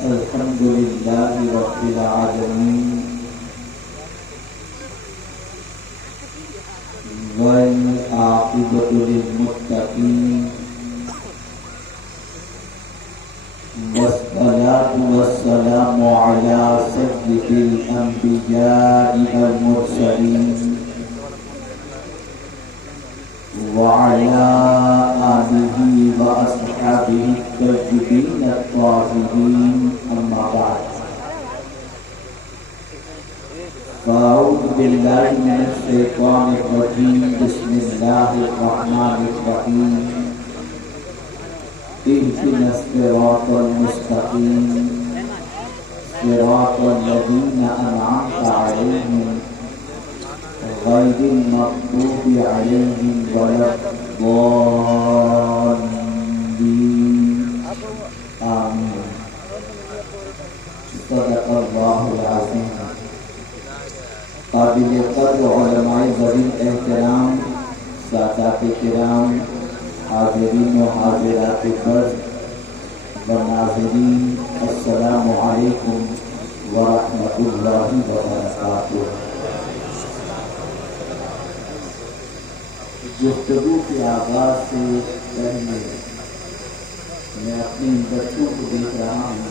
الحمد لله رب العالمين والعاقبة للمتقين والصلاة والسلام على سيد الأنبياء والمرسلين وعلى آله وأصحابه الطيبين الطاهرين أما بعد فأعوذ بالله من الشيطان الرجيم بسم الله الرحمن الرحيم اهدنا الصراط المستقيم صراط الذين أنعمت عليهم غير المغضوب عليهم ولا الضالين آمين صدق الله العظيم قابل قدر علماء ذوی احترام سادات کرام حاضرین و حاضرات برز و ناظرین السلام علیکم ورحمۃ اللہ وبرکاتہ۔ گفتگو کے آغاز سے پہلے میں اپنے ان بچوں کو دیکھ رہا ہوں،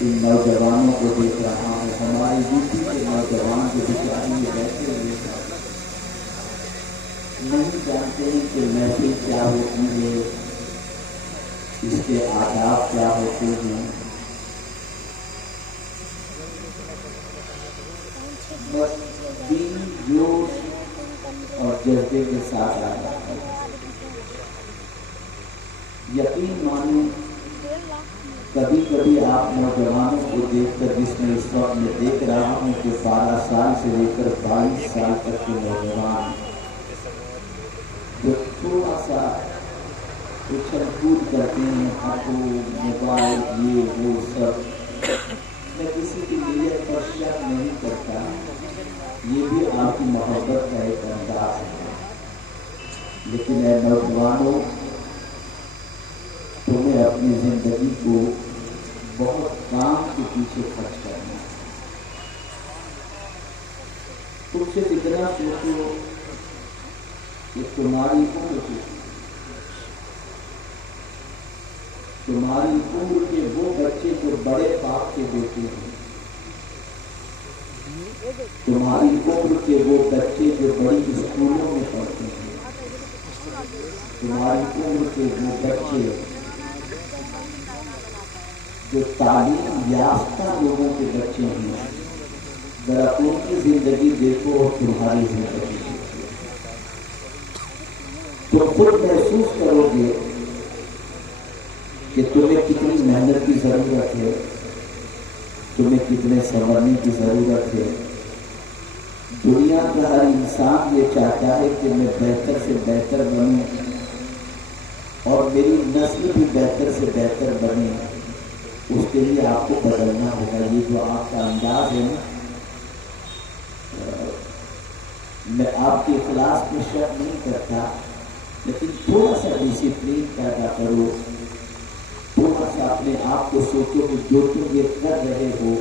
ان نوجوانوں کو دیکھ رہا ہوں، ہماری یوپی کے نوجوان جو بیچارے بیٹھے ہوئے نہیں جانتے ہیں کہ محفل کیا ہوتی ہے، اس کے آداب کیا ہوتے ہیں۔ بس دین جوش اور جذبے کے ساتھ آ جاتا ہے۔ یقین مانو کبھی کبھی آپ نوجوانوں کو دیکھ کر، جس میں اس وقت میں دیکھ رہا ہوں کہ 12 سال سے لے کر 22 سال تک کے نوجوان جو تھوڑا سا اچھل کود کرتے ہیں، آپ کو موبائل یہ وہ سب، میں کسی کی نیت پر شک نہیں کرتا، یہ بھی آپ کی محبت کا ایک انداز ہے، لیکن اے نوجوانوں، تمہیں اپنی زندگی کو بہت کام کے پیچھے خرچ کرنا ہے۔ تم سے اتنا سوچو کہ تمہاری عمر کے وہ بچے جو بڑے باپ کے بیٹے ہیں، تمہاری عمر کے وہ بچے جو بڑی اسکولوں میں پڑھتے ہیں، تمہاری عمر کے وہ بچے جو تعلیم یافتہ لوگوں کے بچے ہیں، ذرا ان کی زندگی دیکھو اور تمہاری زندگی دیکھو، تو خود محسوس کرو گے کہ تمہیں کتنی محنت کی ضرورت ہے، تمہیں کتنے سنورنے کی ضرورت ہے۔ دنیا کا ہر انسان یہ چاہتا ہے کہ میں بہتر سے بہتر بنوں اور میری نسل بھی بہتر سے بہتر بنے، اس کے لیے آپ کو بدلنا ہوگا۔ یہ جو آپ کا انداز ہے نا، میں آپ کے اخلاص میں شک نہیں کرتا، لیکن تھوڑا سا ڈسپلین پیدا کرو، تھوڑا سا اپنے آپ کو سوچو کہ جو تم یہ کر رہے ہو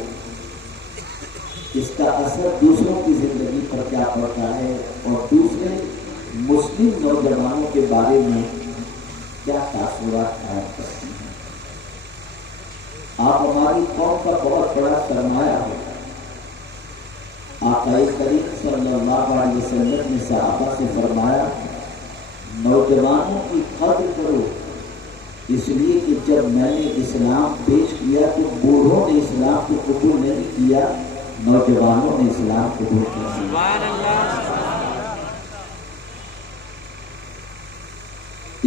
اس کا اثر دوسروں کی زندگی پر کیا پڑتا ہے، اور دوسرے مسلم نوجوانوں کے بارے میں کیا تاثرات قائم کرتے ہیں۔ آپ ہماری قوم کا بہت بڑا سرمایہ ہو۔ آقا کریم صلی اللہ علیہ وسلم نے صحابہ سے فرمایا، نوجوانوں کی قدر کرو، اس لیے کہ جب میں نے اسلام پیش کیا تو بوڑھوں نے اسلام کو قبول نہیں کیا، نوجوانوں نے اسلام قبول کیا۔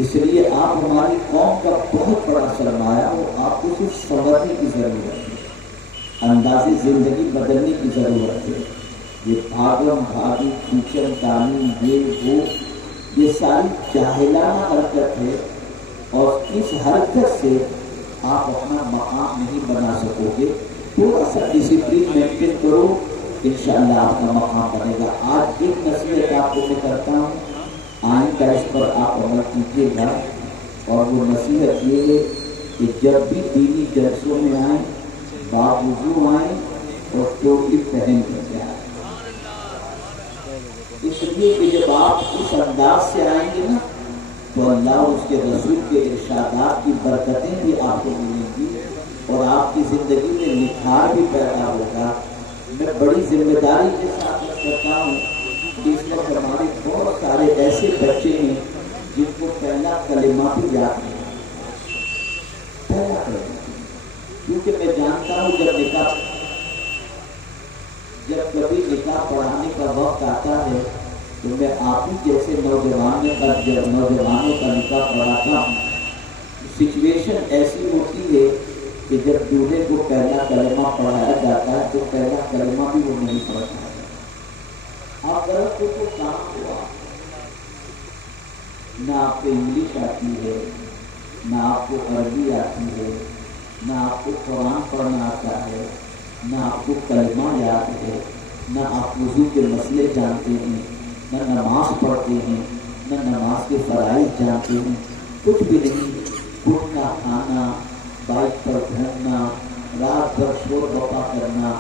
اس لیے آپ ہماری قوم کا بہت بڑا سرمایہ ہو، آپ کو صرف سنورنے کی ضرورت ہے، اندازی زندگی بدلنے کی ضرورت ہے۔ یہ بھاگم بھاگی کھینچن تعلیم یہ وہ، یہ ساری جاہلانہ حرکت ہے، اور اس حرکت سے آپ اپنا مقام نہیں بنا سکو گے۔ تھوڑا سا ڈسپلین مینٹین کرو، انشاءاللہ آپ کا مقام بنے گا۔ آج ایک نصیحت آپ کو میں کرتا ہوں، آئندہ اس پر آپ عمل کیجیے گا، اور وہ نصیحت یہ ہے کہ جب بھی دینی جلسوں میں آئیں باوضو آئیں اور ٹوپی پہن کر کے آئیں، اس لیے کہ جب آپ اس انداز سے آئیں گے نا تو اللہ اور اس کے رسول کے ارشادات کی برکتیں بھی آپ کو ملیں گی اور آپ کی زندگی میں نکھار بھی پیدا ہوگا۔ میں بڑی ذمہ داری کے ساتھ کرتا ہوں کہ اس وقت ہمارے بہت سارے ایسے بچے ہیں جن کو پہلا کلمہ بھی یاد نہیں، پہلا کلمہ، کیونکہ میں جانتا ہوں جب کبھی نکاح پڑھانے کا وقت آتا ہے تو میں آپ ہی جیسے نوجوانوں کا نکاح پڑھاتا ہوں۔ سچویشن ایسی ہوتی ہے کہ جب دولہے کو پہلا کلمہ پڑھایا جاتا ہے تو پہلا کلمہ بھی وہ نہیں پڑھتا ہے۔ آپ غلط کو کام ہوا، نہ آپ کو انگلش آتی ہے، نہ آپ کو عربی آتی ہے، نہ آپ کو قرآن پڑھنا آتا ہے، نہ آپ کو کلمہ یاد ہے، نہ آپ وضو کے مسئلے جانتے ہیں، نہ نماز پڑھتے ہیں، نہ نماز کے فرائض جانتے ہیں، کچھ بھی نہیں۔ اٹھنا، کھانا، بائک پر گھومنا، رات بھر شور بپا کرنا،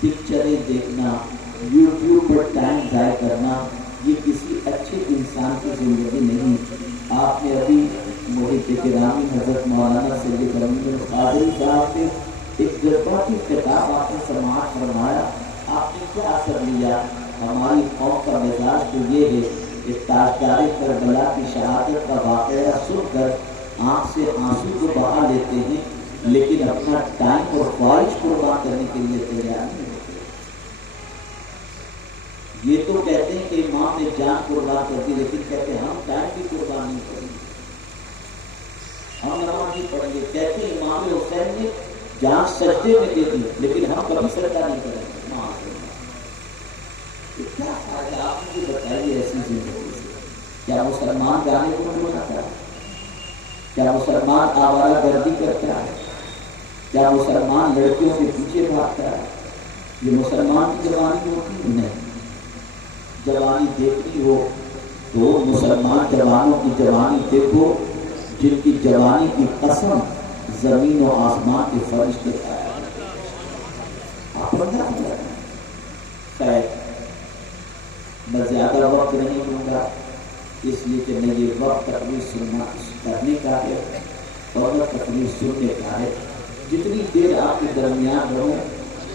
پکچریں دیکھنا، یوٹیوب پر ٹائم ضائع کرنا، یہ کسی اچھے انسان کی زندگی نہیں۔ آپ نے ابھی محب گرامی حضرت مولانا سید امین القادری صاحب سے ایک جذباتی خطاب آپ نے سماعت فرمایا، آپ نے کیا اثر لیا؟ ہماری قوم کا مزاج تو یہ ہے کہ تاجدار کربلا کی شہادت کا واقعہ سن کر آنکھ سے آنسو کو بہا لیتے ہیں، لیکن اپنا ٹائم اور خواہش قربان کرنے کے لیے تیار نہیں ہوتے۔ یہ تو کہتے ہیں کہ امام نے جان قربان کر دی، لیکن کہتے ہیں ہم ٹائم بھی قربان نہیں کریں گے، ہم نماز نہیں پڑھیں گے۔ کہتے ہیں امام حسین نے جان سجدے میں دے دی، لیکن ہم کبھی سجدہ نہیں کریں گے۔ کیا فائدہ؟ آپ مجھے بتائیے ایسی زندگی سے کیا مسلمان گانے کو بناتا ہے؟ کیا مسلمان آوارہ گردی کرتا ہے؟ کیا مسلمان لڑکیوں کے پیچھے بھاگتا ہے؟ یہ مسلمان کی جوانی ہوتی ہے؟ نہیں۔ جوانی دیکھنی ہو تو مسلمان جوانوں کی جوانی دیکھو جن کی جوانی کی قسم زمین و آسمان کے فرشتے کھایا۔ آپ بندہ خیر میں زیادہ وقت نہیں دوں گا، اس لیے کہ میں یہ وقت تقریر سننا کرنے کا ہے اور تقریر سننے کا ہے۔ جتنی دیر آپ کے درمیان رہوں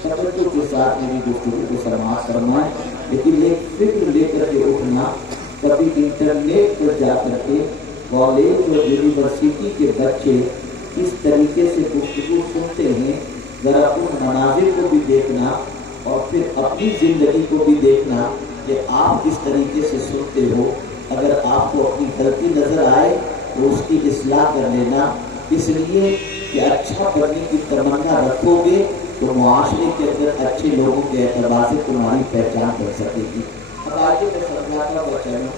توجہ کے ساتھ میری گفتگو کو سماعت فرمائیں، لیکن ایک فکر لے کر کے اٹھنا۔ کبھی انٹرنیٹ پر جا کر کے کالج اور یونیورسٹی کے بچے کس طریقے سے گفتگو سنتے ہیں، ذرا ان مناظر کو بھی دیکھنا اور پھر اپنی زندگی کو بھی دیکھنا کہ آپ کس طریقے سے سنتے ہو۔ اگر آپ کو اپنی غلطی نظر آئے تو اس کی اصلاح کر لینا، اس لیے کہ اچھا بننے کی تمنا رکھو گے تو معاشرے کے اندر اچھے لوگوں کے اعتبار سے تمہاری پہچان کر سکے گی۔ اب آگے میں سمجھاتا ہوا چلوں،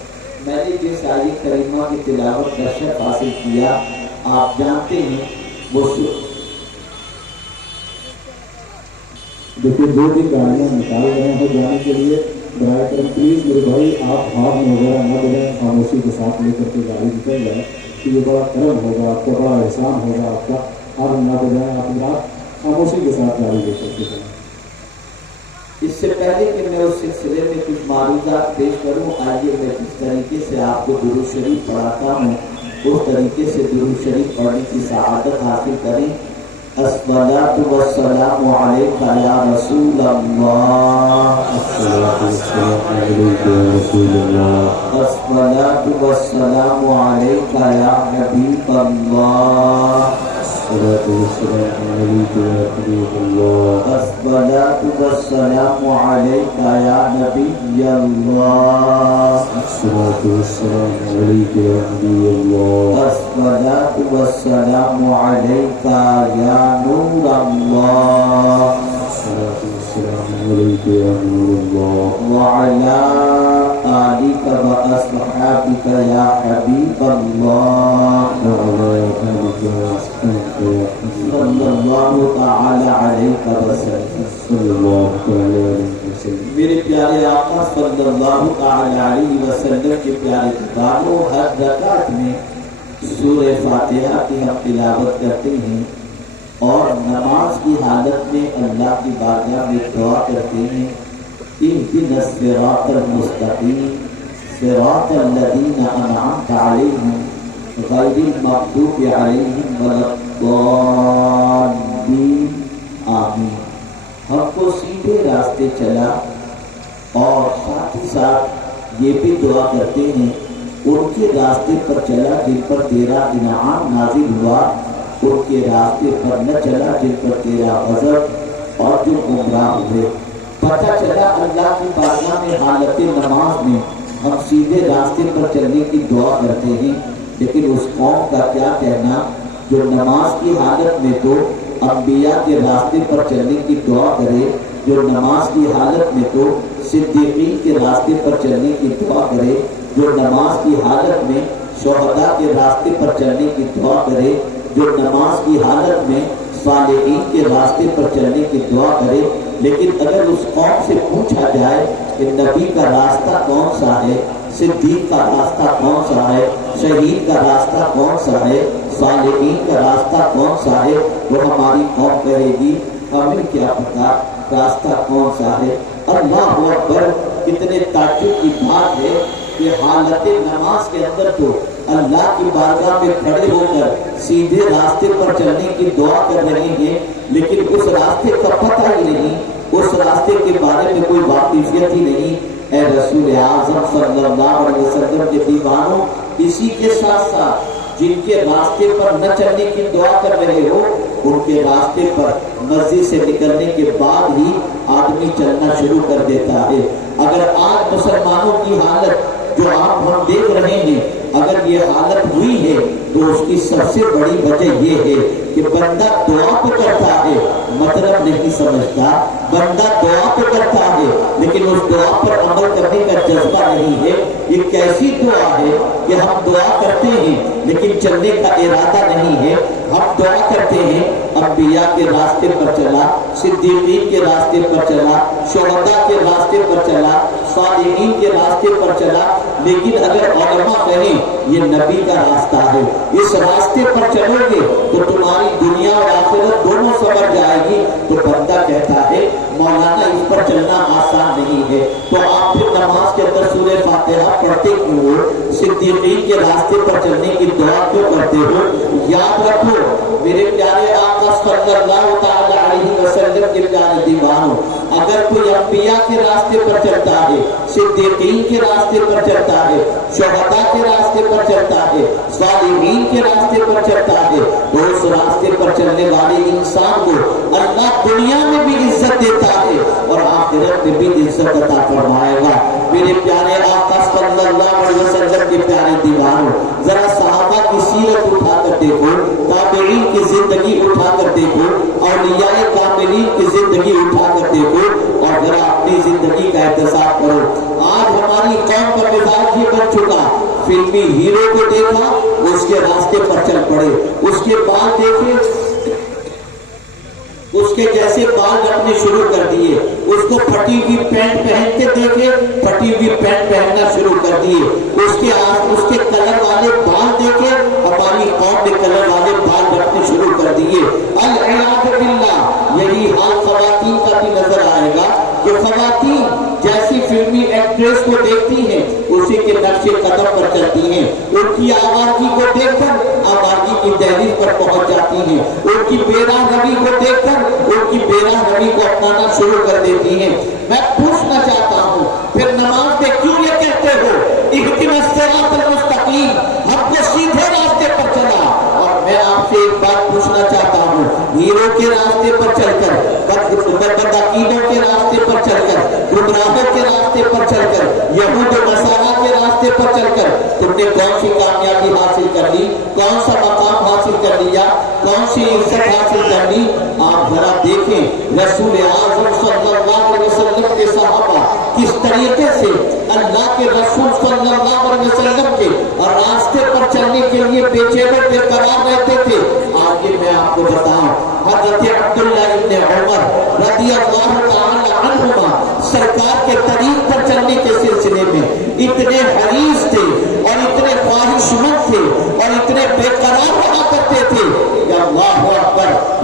میں نے جس آیت کریمہ کی تلاوت کا شرف حاصل کیا آپ جانتے ہیں وہ دیکھیے 2 دن گاڑیاں نکال رہے ہیں جانے کے لیے، برائے کرم پلیز میرے بھائی آپ ہارن وغیرہ نہ بجائیں، خاموشی کے ساتھ لے کر کے گاڑی نکل جائے تو یہ بڑا کرم ہوگا، آپ کا بڑا احسان ہوگا، آپ کا ہارن نہ بجائیں، آپ خاموشی کے ساتھ گاڑی لے کر کے جائیں۔ اس سے پہلے کہ میں اس سلسلے میں کچھ معروضات پیش کروں، آئیے میں جس طریقے سے آپ کو درود شریف پڑھاتا ہوں اس طریقے سے درود شریف پڑھنے کی سعادت حاصل کریں۔ الصلاۃ والسلام علیک یا رسول اللہ، الصلاۃ والسلام علیک یا رسول اللہ، الصلاۃ والسلام علیک یا حبیب اللہ، الصلاۃ والسلام علیک یا حبیب اللہ، الصلاۃ والسلام علیک یا نبی اللہ، الصلاۃ والسلام علیک یا نبی اللہ، الصلاۃ والسلام علیک یا نور اللہ، الصلاۃ والسلام علیک یا نور اللہ، وعلی آلک واصحابک یا حبیب اللہ، وعلی آلک واصحابک یا حبیب صلی اللہ تعالی علیہ وسلم۔ صلی اللہ تعالی علیہ وسلم۔ میرے پیارے آقا صلی اللہ تعالی علیہ وسلم کے پیارے دیداروں، ہر رکعت میں सूरह फातिहा की हम तिलावत करते हैं और नमाज की हालत में अल्लाह की बारगाह में दुआ करते हैं, इहदिनस सिरातल मुस्तकीम सिरातल लज़ीना अनअमता अलैहिम गैरिल मग़दूबि अलैहिम वलद्दाल्लीन, आमीन। हमको सीधे रास्ते चला और साथ ही साथ ये भी दुआ करते हैं उनके रास्ते पर चला जिन पर तेरा इनाम नाजिल हुआ, उनके रास्ते पर न चला जिन पर तेरा गज़ब और जो गुमराह हुए। पता चला अल्लाह की बारगाह में हालत नमाज में हम सीधे रास्ते पर चलने की दुआ करते हैं, लेकिन उस कौम का क्या कहना जो नमाज की हालत में तो अंबिया के रास्ते पर चलने की दुआ करे, जो नमाज की हालत में तो सिद्दीकीन के रास्ते पर चलने की दुआ करे, जो नमाज की हालत में शुहदा के रास्ते पर चलने की दुआ करे, जो नमाज की हालत में सालिहीन के रास्ते पर चलने की दुआ करे। लेकिन अगर उस कौम से पूछा जाए कि नबी का रास्ता कौन सा है, सिद्दीक का रास्ता कौन सा है, शहीद का रास्ता कौन सा है, सालिहीन का रास्ता कौन सा है, वो हमारी कौम कहेगी हमें क्या पता रास्ता कौन सा है। अल्लाहु अकबर, कितने ताज्जुब की बात है कि हालत नमाज के अंदर तो अल्लाह की बारगाह में खड़े होकर सीधे रास्ते पर चलने की दुआ कर रहे हैं, लेकिन उस रास्ते का पता ही नहीं, उस रास्ते के बारे में कोई वाकिफियत ही नहीं। ऐ रसूल आज़म सल्लल्लाहु अलैहि वसल्लम के दीवानों, इसी के साथ साथ जिनके रास्ते पर न चलने की दुआ कर रहे हो, उनके रास्ते पर मस्जिद से निकलने के बाद ही आदमी चलना शुरू कर देता है। अगर आज मुसलमानों की हालत जो आप हम देख रहे हैं, अगर ये हालत हुई है तो उसकी सबसे बड़ी वजह ये है कि बंदा दुआ तो करता है, मतलब नहीं समझता, बंदा दुआ तो करता है लेकिन उस दुआ पर अमल करने का जज्बा नहीं है। ये कैसी दुआ है कि हम दुआ करते हैं लेकिन चलने का इरादा नहीं है। हम दुआ करते हैं अंबिया के रास्ते पर चला, सिद्दीकीन के रास्ते पर चला, शुहदा के रास्ते पर चला, सालिहीन के रास्ते पर चला, लेकिन अगर उलमा कहें ये नबी का रास्ता है, इस रास्ते पर चलोगे तो तुम्हारी दुनिया और आखिरत दोनों संवर जाएगी, तो बंदा कहता है मौलाना इस पर चलना आसान नहीं है। तो आप फिर नमाज के अंदर सूरह फातिहा पढ़ते क्यों हो, सिद्दीकीन के रास्ते पर चलने की दुआ क्यों करते हो? याद रखो मेरे प्यारे आका सल्लल्लाहु तआला अलैहि वसल्लम के प्यारे दीवानों, अगर कोई अंबिया के रास्ते पर चलता है, सिद्दीकीन के रास्ते पर चलता है, शुहदा के रास्ते पर चलता है, सालिहीन के रास्ते पर चलता है, तो उस रास्ते पर चलने वाले इंसान को अल्लाह दुनिया में भी इज्जत देता है और आखिरत में भी इज्जत अता फरमाएगा। मेरे प्यारे आका सल्लल्लाहु अलैहि वसल्लम के प्यारे दीवानों, जरा सहाबा की सीरत उठाकर देखो, ताबईन की जिंदगी उठाकर देखो, औलियाए कामिलीन की जिंदगी उठाकर देखो और जरा अपनी जिंदगी का एहतसाब करो। आज हमारी कौम का मिजाज ये बन चुका, फिल्मी हीरो को देखा उसके रास्ते पर चल पड़े, उसके बाल देखे उसके जैसे बाल रखने शुरू कर दिए, उसको फटी हुई पैंट पहनते देखे फटी हुई पैंट पहनना शुरू कर दिए, उसके कलर वाले बाल देखे हमारी कौम ने कलर वाले बाल रखने शुरू कर दिए। अल-इयाज़ बिल्लाह, यही हाल ख़वातीन का भी नजर आएगा कि ख़वातीन जैसी फिल्मी एक्ट्रेस को देखती हैं उसी के नक्शे कदम पर चलती हैं, उनकी आवाज़ी को देखकर आवाज़ी की दहलीज पर पहुंच जाती हैं, उनकी बेराह रवि को देखकर उनकी बेराह रवि को अपनाना शुरू कर देती हैं। मैं पूछना चाहता हूँ फिर नमाज में क्यों ये कहते हो इहदिनस सिरातल मुस्तकीम, हमको सीधे रास्ते पर चला? और मैं आपसे एक बात पूछना चाहता हूँ, हीरो के रास्ते पर चलकर, बदअकीदों के रास्ते पर चलकर, गुमराहों के रास्ते पर चलकर, यहूद और नसारा के रास्ते पर चलकर तुमने कौन सी कामयाबी हासिल कर ली, कौन सा मकाम हासिल कर लिया, कौन सी इज्जत हासिल कर ली? आप जरा देखें रसूल आज़म सल्लल्लाहु अलैहि वसल्लम के सहाबा किस तरीके से अल्लाह के रसूल सल्लल्लाहु अलैहि वसल्लम के रास्ते पर चलने के लिए बेचैन बेकरार रहते थे। आगे मैं आपको बताऊं, हज़रत अब्दुल्लाह इब्न उमर रज़ियल्लाहु तआला अन्हुमा सरकार के तरीक़ पर चलने के सिलसिले में इतने हरीस थे और इतने ख्वाहिशमंद थे और इतने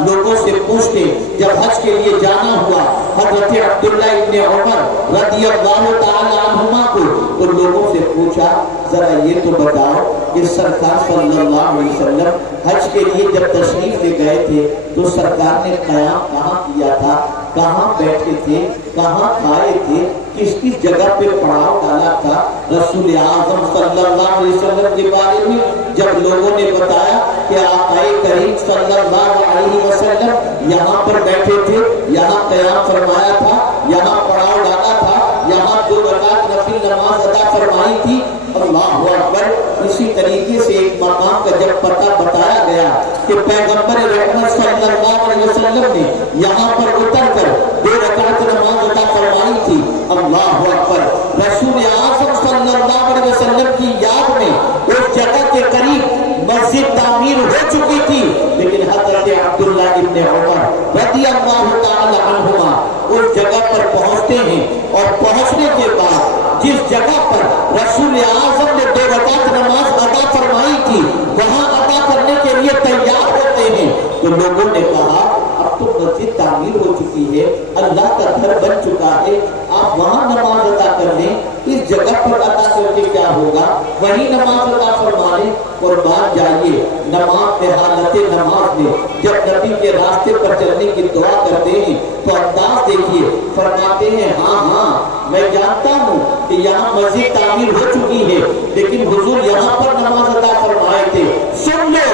لوگوں سے پوچھتے جب حج کے لیے جانا ہوا حضرت عبداللہ ابن عمر رضی اللہ تعالی عنہما کو، تو لوگوں سے پوچھا ذرا یہ تو بتاؤ کہ سرکار صلی اللہ علیہ وسلم حج کے لیے جب تشریف لے گئے تھے تو سرکار نے قیام کہاں کیا تھا، کہاں بیٹھے تھے، کہاں کھائے تھے، کس کس جگہ پہ پڑاؤ ڈالا تھا؟ رسول اعظم صلی اللہ علیہ وسلم کے بارے میں جب لوگوں نے بتایا کہ آقا کریم صلی اللہ علیہ وسلم یہاں پر بیٹھے تھے، یہاں قیام فرمایا تھا، یہاں پڑاؤ ڈالا تھا، یہاں 2 رکعت نفل نماز ادا فرمائی تھی، اللہ اکبر۔ اسی طریقے سے ایک مقام کا جب پتہ بتایا گیا کہ پیغمبر رحمت صلی اللہ علیہ وسلم نے یہاں پر اتر کر 2 رکعت نماز ادا فرمائی تھی، اللہ اکبر۔ رسول اعظم صلی اللہ علیہ وسلم کی یاد میں اس جگہ کے قریب مسجد تعمیر ہو چکی تھی، لیکن حضرت عبداللہ ابن عمر رضی اللہ تعالی عنہما اس جگہ پر پہنچتے ہیں، اور پہنچنے کے بعد جس جگہ پر رسول اعظم نے 2 رکعت نماز ادا فرمائی تھی وہاں ادا کرنے کے لیے تیار ہوتے ہیں، تو لوگوں نے کہا اب تو مسجد تعمیر ہو چکی ہے، اللہ کا گھر بن چکا ہے، آپ وہاں نماز ادا کر لیں، اس جگہ پر ادا کر کے کیا ہوگا، وہی نماز ادا فرما لیں۔ قربان جائیے، نماز میں حالت نماز میں جب نبی کے راستے پر چلنے کی دعا کرتے ہیں تو انداز دیکھیے، فرماتے ہیں ہاں میں جانتا ہوں کہ یہاں مسجد تعمیر ہو چکی ہے، لیکن حضور یہاں پر نماز ادا فرمائے تھے، سن لو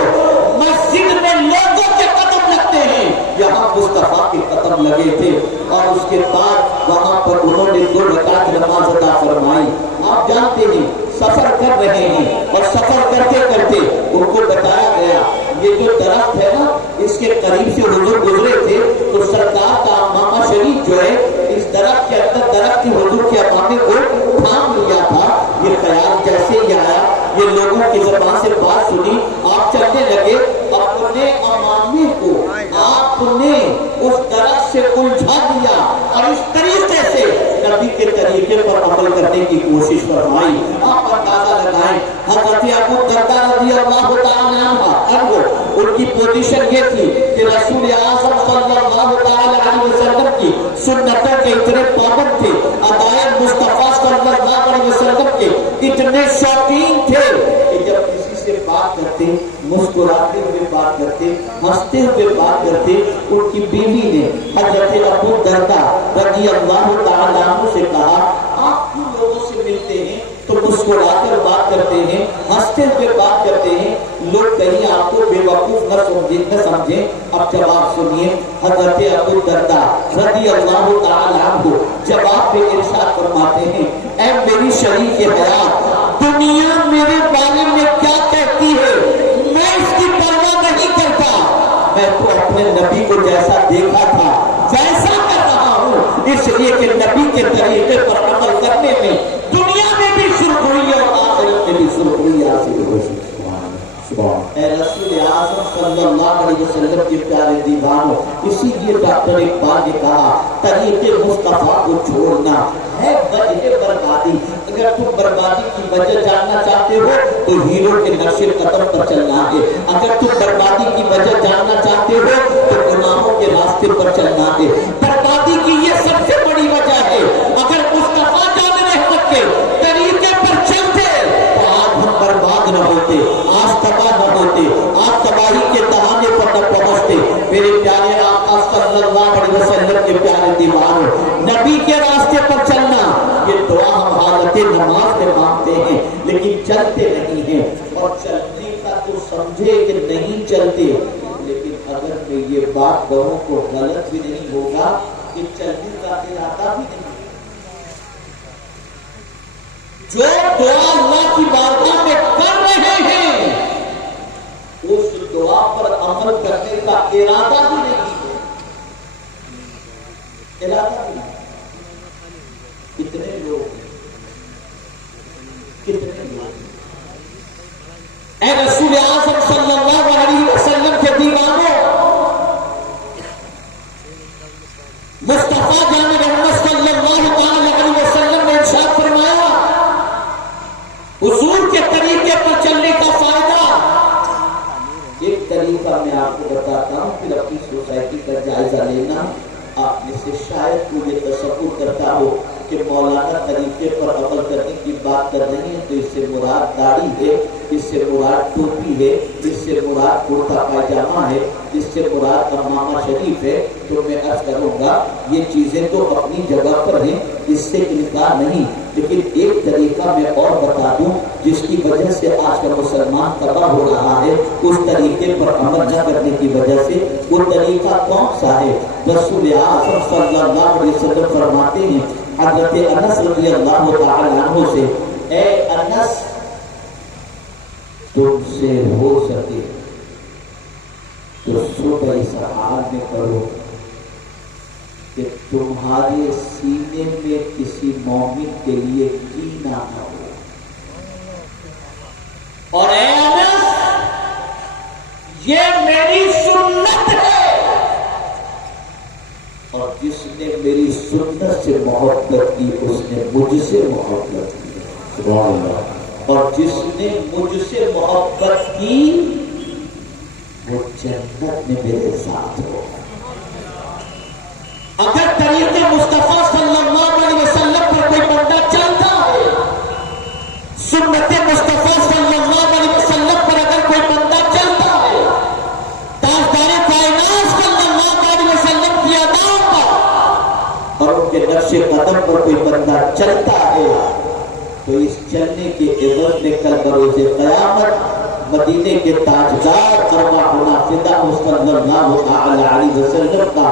مسجد میں لوگوں کے قدم لگتے ہیں، یہاں مصطفیٰ کے قدم لگے تھے، اور اس کے بعد وہاں پر انہوں نے 2 رکعت نماز ادا فرمائی۔ آپ جانتے ہیں سفر کر رہے ہیں، اور سفر کرتے کرتے ان کو بتایا گیا یہ جو درخت ہے نا اس کے قریب سے حضور گزرے تھے، تو سرکار کا امامہ شریف جو ہے اس درخت کے اندر درخت کی حضور کے امامے کو تھام لیا تھا۔ یہ خیال جیسے ہی آیا، یہ لوگوں کی زبان سے بات سنی، آپ چلنے لگے، اپنے امامے کو آپ نے اس درخت سے الجھا دیا، اور اس طریقے سے نبی کے طریقے پر عمل کرنے کی کوشش فرمائی۔ آپ اندازہ لگائیں حضرت ابو درداء رضی اللہ تعالی عنہ، ان کی پوزیشن یہ تھی کہ رسول اعظم صلی اللہ تعالی علیہ وسلم کی سنتوں کے اتنے پابند تھے، ادائے مصطفیٰ صلی اللہ علیہ وسلم کے اتنے شوقین تھے کہ جب کسی سے بات کرتے، مسکراتے ہوئے بات کرتے، ہنستے ہوئے بات کرتے، ان کی بیوی نے حضرت ابو درداء رضی اللہ تعالی عنہ سے کہا آپ کیوں لوگوں سے ملتے ہیں تو مسکرا کر بات کرتے ہیں، ہنستے ہوئے بات کرتے ہیں، لوگ کہیں آپ کو بے وقوف نہ سمجھیں۔ اب جواب سنیے، حضرت ابو درداء رضی اللہ تعالی عنہ جواب میں ارشاد فرماتے ہیں اے میری شریک حیات، دنیا میرے بارے میں کیا کہتی ہے میں اس کی پرواہ نہیں کرتا، میں تو اپنے نبی کو جیسا دیکھا تھا ویسا کر رہا ہوں، اس لیے کہ نبی کے طریقے پر عمل کرنے میں دنیا میں بھی سرخروئی اور آخرت میں بھی سرخروئی حاصل ہو سکتی۔ اے رسول اعظم صلی اللہ علیہ وسلم کے پیارے دیوانوں، اسی لیے ڈاکٹر اقبال نے کہا طریقے مصطفیٰ کو چھوڑنا ہے وجہ بربادی۔ اگر تم بربادی کی وجہ جاننا چاہتے ہو تو ہیرو کے نقش قدم پر چلنا ہے، اگر تم بربادی کی وجہ جاننا چاہتے ہو تو گناہوں کے راستے پر چلنا ہے۔ بربادی کی یہ سب سے بڑی وجہ ہے، اگر مصطفیٰ جان رحمت کے طریقے پر چلتے تو آج ہم برباد نہ ہوتے، آج تباہ نہ ہوتے، آج تباہی کے دہانے پر نہ پہنچتے۔ میرے پیارے آقا صلی اللہ علیہ وسلم کے پیارے دیوانوں، نبی کے راستے پر چلنا یہ دعا ہم حالت نماز میں مانگتے ہیں، لیکن چلتے نہیں ہیں، اور چلنے کا تو سمجھے کہ نہیں چلتے، لیکن اگر میں یہ بات کہوں کو غلط بھی نہیں ہوگا کہ چلنے کا ارادہ بھی نہیں۔ جو دعا اللہ کی بارگاہ میں کر رہے ہیں اس دعا پر عمل کرنے کا ارادہ بھی نہیں ہے، ارادہ بھی نہیں۔ کتنے لوگ اے رسول اعظم صلی اللہ علیہ وسلم کے دیوانوں، مصطفیٰ جان رحمت صلی اللہ تعالی علیہ وسلم نے ارشاد فرمایا حضور کے طریقے پر چلنے کا فائدہ۔ ایک طریقہ میں آپ کو بتاتا ہوں، پھر اپنی की सोसाइटी का जायजा लेना, आप में से शायद को ये तसव्वुर करता हो कि मौलाना तरीके पर अमल करने की बात कर रही है तो इससे मुराद दाढ़ी है, इससे मुराद टोपी है, इससे मुराद कुर्ता पायजामा है, इससे मुराद अम्मामा शरीफ है। तो मैं अर्ज करूंगा ये चीजें तो अपनी जगह पर हैं, इससे इनकार नहीं, लेकिन एक तरीका मैं और बता दूं जिसकी वजह से आज का मुसलमान तबाह हो रहा है, उस तरीके पर अमल न करने की वजह से। वो तरीका कौन सा है? रसूल आज़म सल्लल्लाहु अलैहि वसल्लम फरमाते हैं हज़रत अनस रज़ियल्लाहु तआला अन्हु से, ए अनस तुमसे हो सके तो सुबह इस हाल में करो कि तुम्हारे सीने में किसी मोमिन के लिए कीना न हो। और ए अनस, ये मेरी सुन्नत है, और जिसने मेरी सुन्नत से मोहब्बत की उसने मुझसे मोहब्बत की। सुभान अल्लाह। और जिसने मुझसे मोहब्बत की वो जन्नत में मेरे साथ हो। अगर तरीके मुस्तफा सल्लल्लाहु अलैहि वसल्लम पर कोई बंदा चलता है, सुन्नते मुस्तफा सल्लल्लाहु अलैहि वसल्लम पर अगर कोई बंदा चलता है, ताजदारे कायनात सल्लल्लाहु अलैहि वसल्लम की अदाओं पर और उनके नक्शे कदम पर कोई बंदा चलता है, तो इस चलने के एवज में कल बरोज़े क़यामत मदीने के ताजदार अरवाहुना फिदा सल्लल्लाहु अलैहि वसल्लम का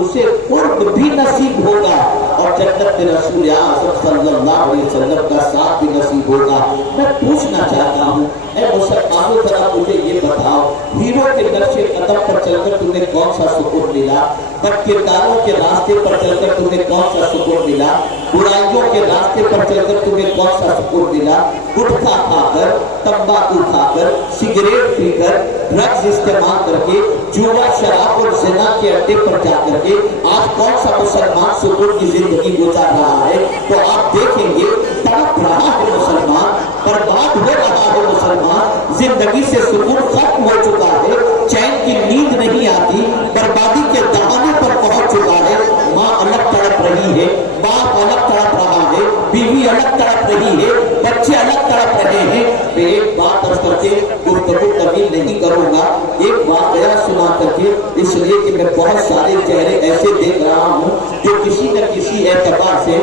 उसे कुर्ब भी नसीब होगा और जन्नत में रसूल आज़म सल्लल्लाहु अलैहि वसल्लम का साथ भी नसीब होगा। मैं पूछना चाहता हूँ, ऐ मुसलमानों जरा मुझे ये बताओ, हीरो के नक्शे कदम पर चलकर तुम्हें कौन सा सुकून मिला? बदकिरदारों के रास्ते पर चलकर तुम्हें कौन सा सुकून मिला? बुराइयों के रास्ते पर चलकर तुम्हें कौन सा सुकून मिला? गुटखा खाकर, तंबाकू खाकर, सिगरेट पीकर, ड्रग्स इस्तेमाल करके, जुआ शराब और ज़िना के अड्डे पर जाकर के आज कौन सा मुसलमान सुकून की जिंदगी गुजार रहा है? तो आप देखेंगे तड़प रहा है मुसलमान, बर्बाद हो रहा है मुसलमान, जिंदगी से सुकून खत्म हो चुका है, चैन की नींद नहीं आती, बर्बादी के दहाने पर पहुंच चुका है। माँ अलग तड़प रही है, बाप अलग तड़प रहा है, बीवी अलग तड़प रही है, बच्चे अलग तड़प रहे हैं। मैं एक बात अर्ज करके गुफ्तगू तवील नहीं करूंगा, एक वाकया सुना करके, इसलिए कि मैं बहुत सारे चेहरे ऐसे देख रहा हूँ जो किसी न किसी एतबार से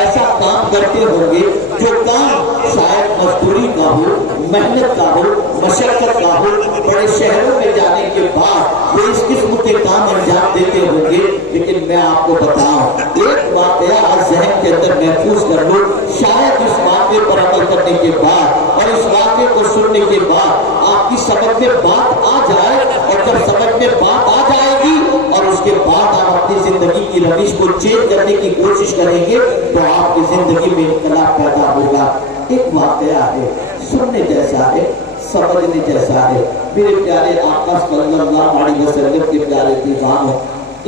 ऐसा काम करते होंगे जो काम शायद मजदूरी का हो, मेहनत का हो, मशक्कत का हो, बड़े शहरों में जाने के बाद वो इस किस्म के काम अंजाम देते होंगे। लेकिन मैं आपको बताऊं, एक वाकया आज जहन के अंदर महफूज कर लो, शायद इस वाक़े पर अमल करने के बाद और इस वाक़े को सुनने के बाद आपकी समझ में बात आ जाए, और जब समझ में बात आ जाएगी और उसके बाद आप अपनी जिंदगी की रविश को चेंज करने की कोशिश करेंगे तो आपकी जिंदगी में इनकलाब पैदा होगा। एक वाकया है, सुनने जैसा है, समझने जैसा है। मेरे प्यारे आका सल्लल्लाहु अलैहि वसल्लम के प्यारे दीवानों,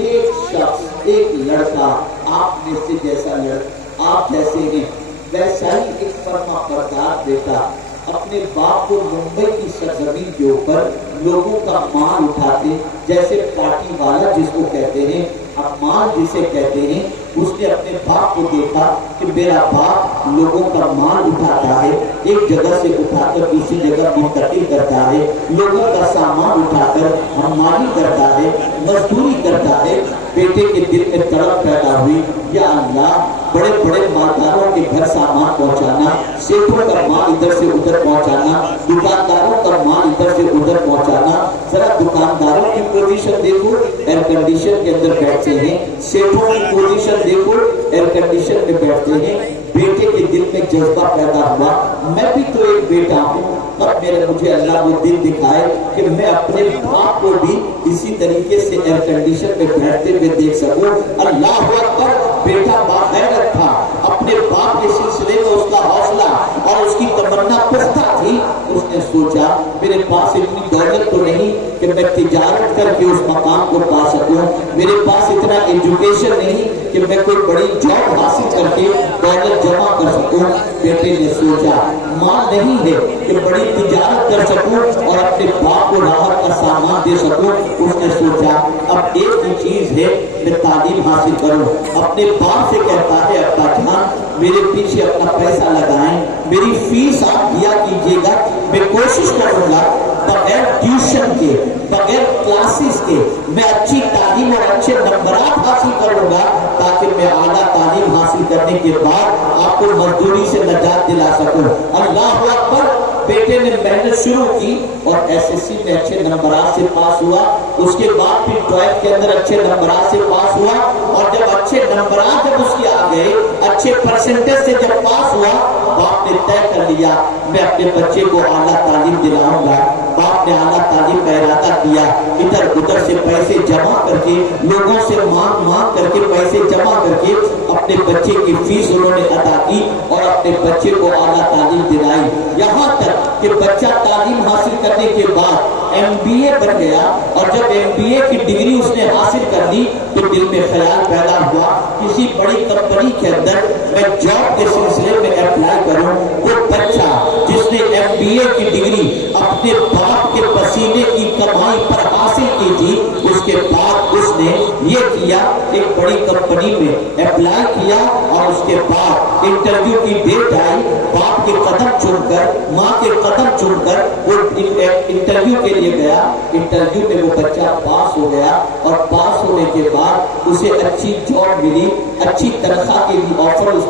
एक शख्स, एक लड़का, आप में से जैसा लड़का, आप जैसे हैं वैसा ही एक फर्मा बरदार बेटा अपने बाप को मुंबई की सरजमीन के ऊपर लोगों का माल उठाते, जैसे पार्टी वाला जिसको कहते हैं, अब माल जिसे कहते हैं, उसने अपने बाप को देखा कि मेरा बाप लोगों का माल उठाता है, एक जगह से उठाकर दूसरी जगह मुंतकिल करता है, लोगों का सामान उठाकर हमारी करता है, मजदूरी करता है। बेटे के दिल में तड़प पैदा हुई, या अल्लाह, बड़े बड़े मालदारों के घर सामान पहुंचाना, सेठों का माल इधर से उधर पहुंचाना, दुकानदारों का माल इधर से उधर पहुंचाना। जरा दुकानदारों की पोजीशन देखो, एयर कंडीशन के अंदर बैठते हैं, सेठों की पोजीशन देखो, एयर कंडीशन में बैठते हैं। बेटे के दिल में जज्बा पैदा हुआ, मैं भी तो एक बेटा हूँ, अब मेरे मुझे अल्लाह वो दिन दिखाए कि मैं अपने बाप को भी इसी तरीके से एयर कंडीशन में बैठते हुए देख सकूं। अल्लाह अकबर, बेटा बाखैरत था, अपने बाप के सिलसिले में उसका हौसला और उसकी तमन्ना पुख्ता थी। उसने सोचा मेरे पास इतनी दौलत तो नहीं कि मैं तिजारत करके उस मकाम को पा सकूं, सकूं, मेरे पास इतना एजुकेशन नहीं कि मैं कोई बड़ी जॉब हासिल करके दौलत जमा कर सकूं। बेटे ने सोचा माल नहीं है कि बड़ी तिजारत कर सकूं और अपने बाप को राहत का सामान दे सकूं। उसने सोचा अब एक ही चीज है, मैं तालीम हासिल करूं। अपने बाप से कहता है अब्बा जान मेरे पीछे अपना पैसा लगाएं, मेरी फीस आप दिया कीजिएगा, मैं कोशिश करूंगा बगैर ट्यूशन के, बगैर क्लासेस के मैं अच्छी तालीम और अच्छे नंबरात हासिल करूंगा, ताकि मैं आला तालीम हासिल करने के बाद आपको मजदूरी से नजात दिला सकूं। अल्लाह अकबर। बेटे ने मेहनत शुरू की और एसएससी में अच्छे नंबरात से पास हुआ। उसके बाद फिर 12th के अंदर अच्छे नंबरात से पास हुआ और जब अच्छे नंबरात जब उसके आ गए, अच्छे परसेंटेज से जब पास हुआ, बाप ने तय कर लिया मैं अपने बच्चे को आला तालीम दिलाऊंगा। बाप ने आला तालीम का इरादा किया, इधर उधर से पैसे जमा करके, लोगों से मांग करके पैसे जमा करके अपने बच्चे की फीस उन्होंने अदा की और अपने बच्चे को आला तालीम दिलाई। यहाँ तक कि बच्चा तालीम हासिल करने के बाद MBA बन गया और जब MBA की डिग्री उसने हासिल कर ली तो दिल में ख्याल पैदा हुआ किसी बड़ी कंपनी के अंदर मैं जॉब के सिलसिले में अप्लाई करूं। वो बच्चा जिसने MBA की डिग्री अपने बाप के पसीने की कमाई पर हासिल की थी, उसके बाद उसने ये किया, एक बड़ी कंपनी में अप्लाई किया और उसके बाद इंटरव्यू की डेट आई, बाप के कदम चुनकर, माँ के कदम चुनकर वो इंटरव्यू के लिए गया। इंटरव्यू में वो बच्चा पास हो गया और पास होने के बाद उसे अच्छी जॉब मिली, अच्छी तनख्वाह की ऑफर,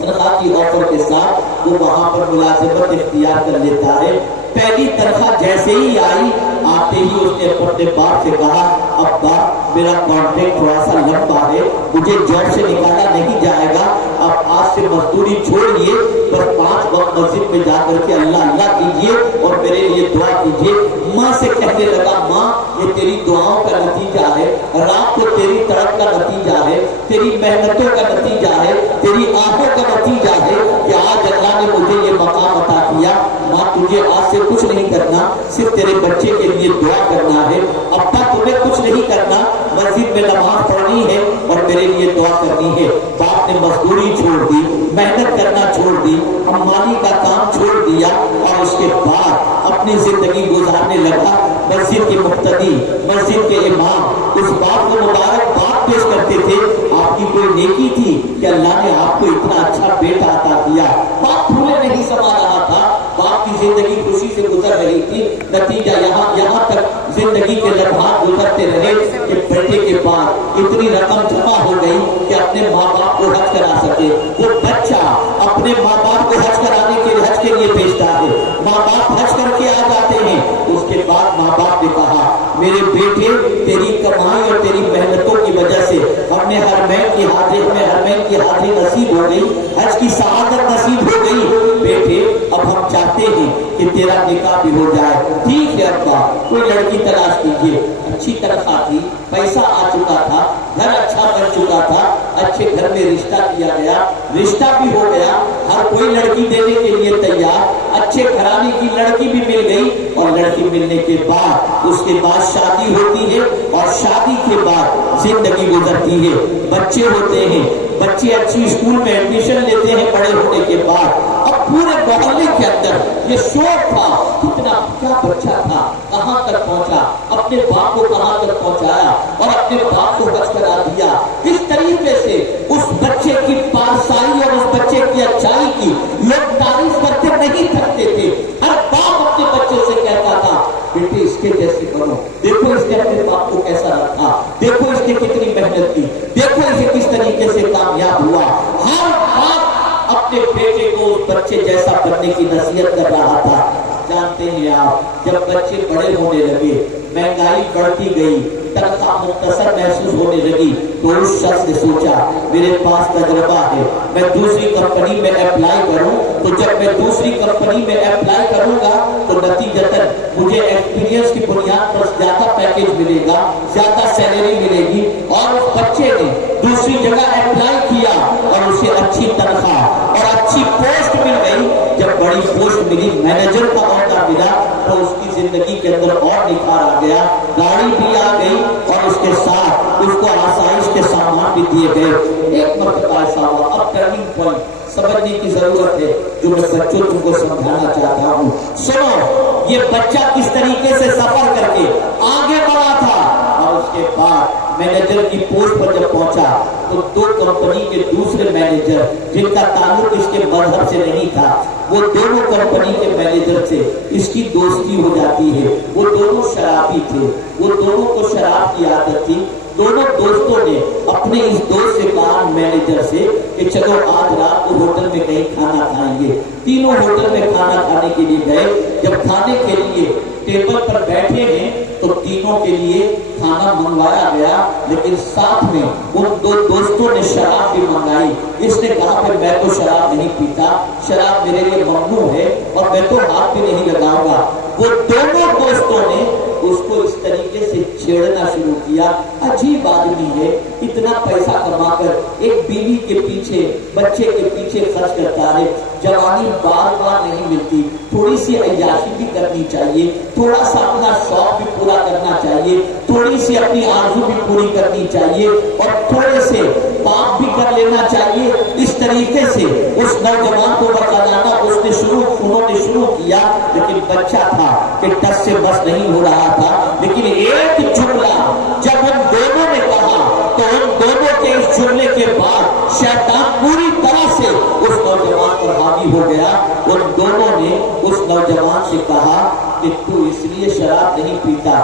तनख्वाह की ऑफर के साथ वो वहां पर मुलाजिमत इख्तियार कर लेता है। पहली तनख्वाह जैसे ही आई, आते ही उसने अपने बाप से कहा अब्बा मेरा कॉन्ट्रैक्ट थोड़ा सा लंबा है, मुझे जॉब से निकाला नहीं जाएगा, अब आज से मजदूरी छोड़िए, बस 5 वक्त मस्जिद में जाकर के अल्लाह अल्लाह कीजिए और मेरे लिए दुआ कीजिए। माँ से कहने लगा माँ ये तेरी दुआओं का नतीजा है, रात को तेरी तड़प का नतीजा है, तेरी मेहनतों का नतीजा है, तेरी आंखों का नतीजा है कि आज अल्लाह ने मुझे ये मकाम अता किया। माँ तुझे आज से कुछ नहीं करना, सिर्फ तेरे बच्चे के लिए दुआ करना है। अब्बा तुम्हें कुछ नहीं करना, मस्जिद में नमाज पढ़नी है और मेरे लिए दुआ करनी है। बाप ने मजदूरी छोड़ दी, मेहनत करना छोड़ दी, अम्मानी का काम छोड़ दिया और उसके बाद अपनी जिंदगी गुजारने लगा। मस्जिद के मुक्तदी, मस्जिद के इमाम उस बाप को मुबारकबाद पेश करते थे, आपकी कोई नेकी थी कि अल्लाह ने आपको इतना अच्छा बेटा अता किया। बाप भूले नहीं समा रहा था, बाप की जिंदगी खुशी से गुजर रही थी। नतीजा यहाँ तक जिंदगी के लम्हात गुजरते रहे कि बेटे के पास इतनी रकम जमा हो गई कि अपने माँ बाप को हज करा सके। वो बच्चा अपने माँ बाप को हज कराने के लिए, हज के लिए भेजता है, माँ बाप हज करके आ जाते हैं। उसके बाद माँ बाप ने कहा मेरे बेटे तेरी कमाई और तेरी मेहनतों की वजह से हमने हरमैन की हाजिरी नसीब हो गई, हज की सआदत नसीब हो गई। बेटे अब हम चाहते हैं कि तेरा निकाह भी हो जाए। ठीक है अब्बा, कोई लड़की तलाश कीजिए। अच्छी तनख्वाह थी, पैसा आ चुका था, घर अच्छा बन चुका था, अच्छे घर में रिश्ता किया गया, रिश्ता भी हो गया, हर कोई लड़की देने के लिए तैयार, अच्छे घराने की लड़की भी मिल गई और लड़की मिलने के बाद उसके बाद शादी होती है और शादी के बाद जिंदगी गुजरती है, बच्चे होते हैं, बच्चे अच्छी स्कूल में एडमिशन लेते हैं बड़े होने के बाद। अब पूरे मोहल्ले के अंदर ये शोर था, कितना क्या बच्चा था, कहां तक पहुंचा, अपने बाप को कहां तक पहुंचाया और अपने बाप को हज करा दिया। किस तरीके से उस बच्चे की पारसाई और उस बच्चे की अच्छाई की लोग तारीफ करते नहीं थकते थे। हर बाप अपने बच्चे से कहता था बेटे इसके जैसे बनो, देखो इसने अपने बाप को कैसा रखा, देखो इसने कितनी मेहनत की, देखो इसे किस तरीके से कामयाब हुआ। हर बाप अपने बेटे को उस बच्चे जैसा बनने की नसीहत कर रहा था। जानते हैं आप, जब बच्चे बड़े होने लगे, महंगाई बढ़ती गई, तनख्वाह मुख्तसर महसूस होने लगी, तो उस शख्स ने सोचा मेरे पास तजुर्बा है, मैं दूसरी कंपनी में अप्लाई करूं, तो जब मैं दूसरी कंपनी में अप्लाई करूंगा तो नतीजतन मुझे एक्सपीरियंस की बुनियाद पर ज्यादा पैकेज मिलेगा, ज्यादा सैलरी मिलेगी। और उस बच्चे ने दूसरी जगह अप्लाई किया और उसे अच्छी तनख्वाह और अच्छी पोस्ट मिल गई। जब बड़ी पोस्ट मिली, मैनेजर का औहदा मिला, तो उसकी जिंदगी के अंदर और निखार आ गया, गाड़ी भी आ गई और उसके साथ उसको आसाइश के सामान भी दिए गए। एक मरतबा ऐसा हुआ, अब टर्निंग पॉइंट समझने की जरूरत है जो मैं बच्चों तुमको समझाना चाहता हूँ। सुनो, ये बच्चा किस तरीके से सफर करके आगे बढ़ा था, और उसके बाद मैनेजर की पोस्ट पर जब पहुंचा तो दो कंपनी के दूसरे मैनेजर जिनका ताल्लुक इसके मजहब से नहीं था, वो दोनों कंपनी के मैनेजर से इसकी दोस्ती हो जाती है। वो दोनों शराबी थे, वो दोनों को शराब की आदत थी। दोनों दोस्तों ने अपने इस दोस्त से कहा मैनेजर से कि चलो आज रात को होटल में कहीं खाना खाएंगे। तीनों होटल में खाना खाने के लिए गए। जब खाने के लिए टेबल पर बैठे हैं तो तीनों के लिए खाना मंगवाया गया, लेकिन साथ में उन दो दोस्तों ने शराब भी मंगाई। इसने कहा कि मैं तो शराब नहीं पीता, शराब मेरे लिए ममनू है और मैं तो हाथ भी नहीं लगाऊंगा। वो दोनों दोस्तों ने उसको इस तरीके से छेड़ना शुरू किया। अजीब आदमी है, इतना पैसा कमाकर एक बीवी के पीछे, बच्चे के पीछे खर्च करता है। जवानी बार बार नहीं मिलती, थोड़ी सी अय्याशी भी करनी चाहिए, थोड़ा सा अपना शौक भी पूरा करना चाहिए, थोड़ी सी अपनी आरज़ू भी पूरी करनी चाहिए और थोड़े से पाप भी कर लेना चाहिए। इस तरीके से उस नौजवान को बचाना उन्होंने शुरू किया, लेकिन बच्चा था कि टस से बस नहीं हो रहा था। लेकिन एक जुमला जब उन दोनों ने कहा तो उन दोनों के इस जुमले के बाद शैतान पूरी तरह से उस नौजवान पर हावी हो गया। उन दोनों ने उस नौजवान से कहा कि तू इसलिए शराब नहीं पीता,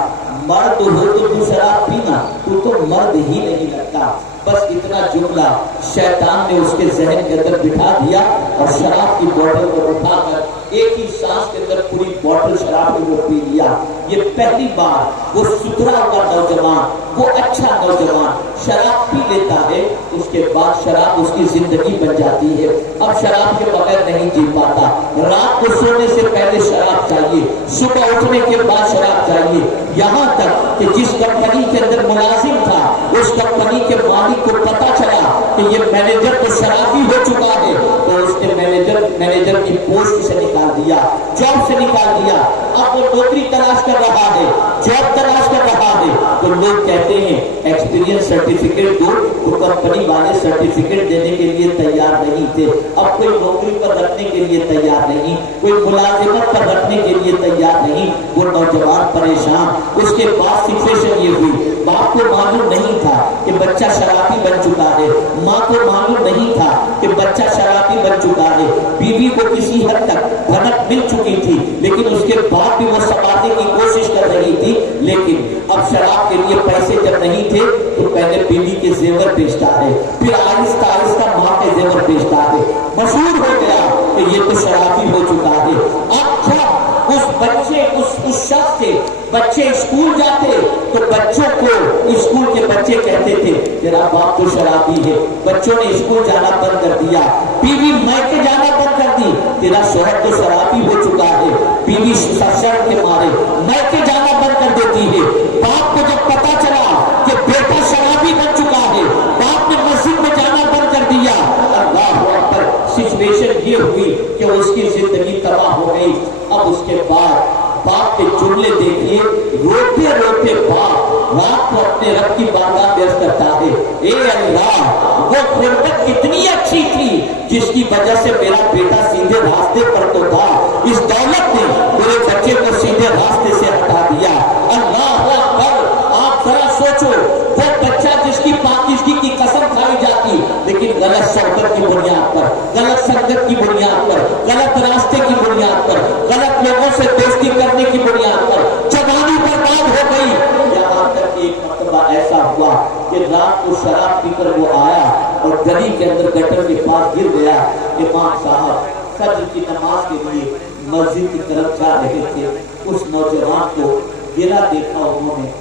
मर्द हो तो तू शराब पीना, तू तो मर्द ही नहीं लगता। बस इतना जुमला शैतान ने उसके जहन के अंदर बिठा दिया और शराब की बोतल को उठाकर एक ही सांस के अंदर पूरी बोतल शराब की वो पी लिया। ये पहली बार वो सुधरा हुआ नौजवान, वो अच्छा नौजवान शराब पी लेता है, उसके बाद शराब उसकी जिंदगी बन जाती है। अब शराब के बगैर नहीं जी पाता, रात को सोने से पहले शराब चाहिए, सुबह उठने के बाद शराब चाहिए। यहाँ तक कि जिस कंपनी के अंदर मुलाजिम था, उस कंपनी के मालिक को पता चला कि ये मैनेजर तो शराबी हो चुका है, तो उसने मैनेजर की पोस्ट से निकाल दिया, जॉब से निकाल दिया। अब वो नौकरी तलाश कर रहा है, जॉब तलाश कर रहा है। तो लोग कहते हैं एक्सपीरियंस सर्टिफिकेट दो, तो कंपनी वाले सर्टिफिकेट देने के लिए तैयार नहीं थे। अब कोई नौकरी पर रखने के लिए तैयार नहीं, कोई मुलाजिमत पर रखने के लिए तैयार नहीं। वो नौजवान परेशान। उसके बाद सिचुएशन ये हुई, बाप को मालूम नहीं था कि बच्चा शराबी बन चुका है, माँ को मालूम नहीं था कि बच्चा शराबी बन चुका है। बीवी को किसी हद तक भनक मिल चुकी थी, लेकिन उसके बाद भी वो संभालने की कोशिश कर रही थी। लेकिन अब शराब के लिए पैसे जब नहीं थे तो पहले बीवी के जेवर बेचता है, फिर आहिस्ता आहिस्ता माँ के जेवर बेचता है। मशहूर हो गया कि ये तो शराबी हो चुका है। अब जब उस बच्चे उस शख्स के बच्चे स्कूल जाते तो बच्चों को स्कूल के बच्चे कहते थे तेरा बाप तो शराबी है। बच्चों ने स्कूल जाना बंद कर दिया, बीवी मायके जाना बंद कर दी, तेरा शौहर तो शराबी हो चुका है। बीवी शर्म के मारे मायके जाना बंद कर देती है। बाप को जब पता चला कि बेटा शराबी बन चुका है, बाप ने मस्जिद में जाना बंद कर दिया। अल्लाह अकबर, सिचुएशन ये हुई कि उसकी जिंदगी तबाह हो गई। अब उसके बाद बाप के जुमले देखिए, रोते रोते बाप रात को अपने रब की बारगाह में अर्ज करता है, ए अल्लाह, वो गुर्बत कितनी अच्छी थी जिसकी वजह से मेरा बेटा सीधे रास्ते पर तो था, इस दौलत ने मेरे बच्चे को सीधे रास्ते से हटा दिया। अल्लाह अकबर, आप जरा सोचो, वो बच्चा जिसकी पाकिज़गी की कसम खाई जाती, लेकिन गलत सोहबत की बुनियाद पर, गलत संगत की बुनियाद पर, गलत रास्ते की बुनियाद पर, गलत लोगों से दोस्ती करने की बुनियाद पर जवानी बर्बाद हो गई। यहाँ तक एक मरतबा ऐसा हुआ कि रात को शराब पीकर वो आया और गली के अंदर गटर के पास गिर गया। इमाम साहब फज्र की नमाज के लिए मस्जिद की तरफ जा रहे थे। उस नौजवान को गिरा देखा उन्होंने,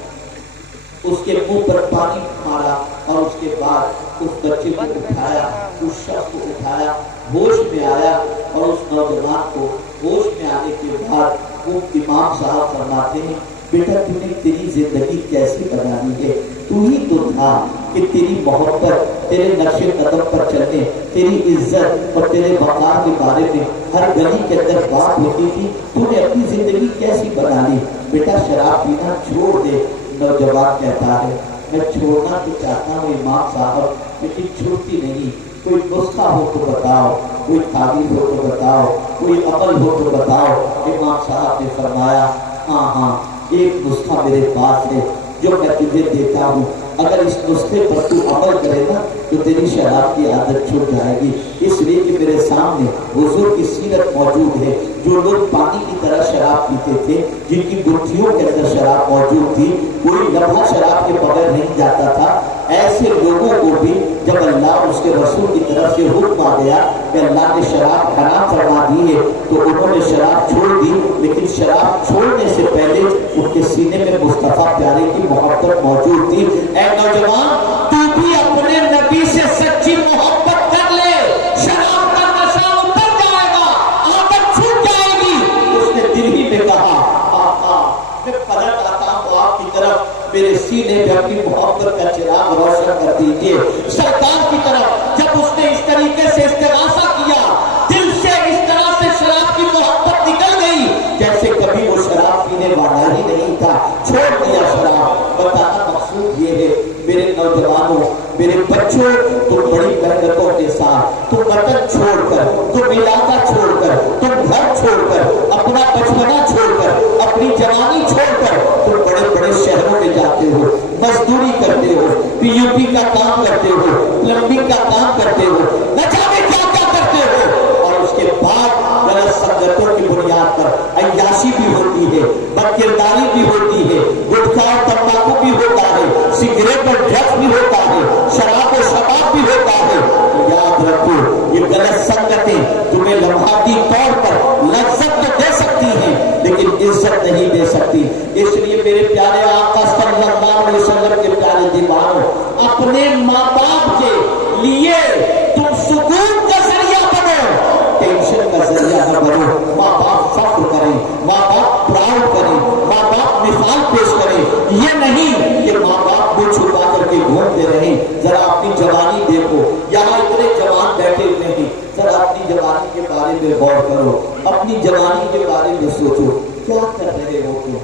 उसके मुंह पर पानी मारा और उसके बाद उस बच्चे को उठाया, उस शख्स को उठाया, होश में आया और उस नौजवान को होश में आने के बाद वो इमाम साहब फरमाते हैं, बेटा तूने तेरी जिंदगी कैसी बना ली है? तू ही तो था कि तेरी मोहब्बत, तेरे नक्शे कदम पर चलने, तेरी इज्जत और तेरे वक़ार के बारे में हर गली के अंदर बात होती थी। तूने अपनी जिंदगी कैसी बना ली? बेटा शराब पीना छोड़ दे। नौजवान कहता है, میں چھوڑنا تو چاہتا ہوں امام صاحب لیکن چھوٹتی نہیں، کوئی نسخہ ہو تو بتاؤ، کوئی تعبیر ہو تو بتاؤ، کوئی عمل ہو تو بتاؤ۔ امام صاحب نے فرمایا ہاں ایک نسخہ میرے پاس ہے جو میں تجھے دیتا ہوں، اگر اس نسخے پر تو عمل کرے نا تو تیری شراب کی عادت چھوٹ جائے گی۔ اس لیے کہ میرے سامنے حضور کی سیرت موجود ہے، جو لوگ پانی کی طرح شراب پیتے تھے، جن کی گٹھیوں کے اندر شراب موجود تھی، کوئی لمحہ شراب کے بغیر نہیں جاتا تھا، ایسے لوگوں کو بھی جب اللہ اس کے رسول کی طرف سے حکم آ گیا کہ اللہ نے شراب حرام فرما دی ہے تو انہوں نے شراب چھوڑ دی، لیکن شراب چھوڑنے سے پہلے ان کے سینے میں مصطفیٰ پیارے کی محبت موجود تھی۔ اے نوجوان، تو بھی اپنے نبی سے سچی محبت کر لے، شراب کا نشہ اتر جائے گا، عادت چھوٹ جائے گی۔ اس نے دل ہی میں کہا آقا میں پلٹ آتا ہوں آپ کی طرف، میرے سینے میں اپنی محبت کا چراغ روشن کر دیجیے۔ سرکار کی طرف جب اس نے اس طریقے سے استغاثہ کیا، دل سے اس طرح سے شراب کی محبت نکل گئی جیسے کبھی وہ شراب پینے والا ہی نہیں تھا، چھوڑ دیا شراب۔ بتانا مقصود یہ ہے میرے نوجوانوں، میرے بچوں، تم بڑی محنتوں کے ساتھ، تم وطن چھوڑ کر، تم علاقہ چھوڑ کر، تم گھر چھوڑ کر، اپنا بچپنا چھوڑ کر، اپنی جوانی چھوڑ کر تم بڑے بڑے شہروں میں جاتے ہو، مزدوری کرتے ہو، پی یو پی کا کام کرتے ہو، پلمبنگ کا کام کرتے ہو، نہ جانے کیا کیا کرتے ہو، اور اس کے بعد غلط سنگتوں کی بنیاد پر عیاشی بھی ہوتی ہے، بدکرداری بھی ہوتی ہے، گٹکا اور تمباکو بھی ہوتا ہے، سگریٹ اور ڈرگس بھی ہوتا ہے، شراب و شباب بھی ہوتا ہے۔ یاد رکھو یہ غلط سنگتیں تمہیں لمحاتی طور پر لذت تو دے سکتی ہیں لیکن عزت نہیں دے سکتی۔ اس لیے میرے پیارے آقا صلی اللہ علیہ وسلم کے پیارے دیوانوں، اپنے ماں باپ کے لیے تم سکون کا ذریعہ بنو، ٹینشن کا ذریعہ نہ بنو۔ ماں باپ فخر کریں، ماں باپ پراؤڈ کریں، ماں باپ مثال پیش کریں، یہ نہیں کہ ماں باپ کو چھپا کر کے گھومتے رہیں۔ ذرا اپنی جوانی دیکھو، یہاں اتنے جوان بیٹھے ہوئے ہیں، ذرا اپنی جوانی کے بارے میں غور کرو، اپنی جوانی کے بارے میں سوچو، کیا کر رہے ہو تم،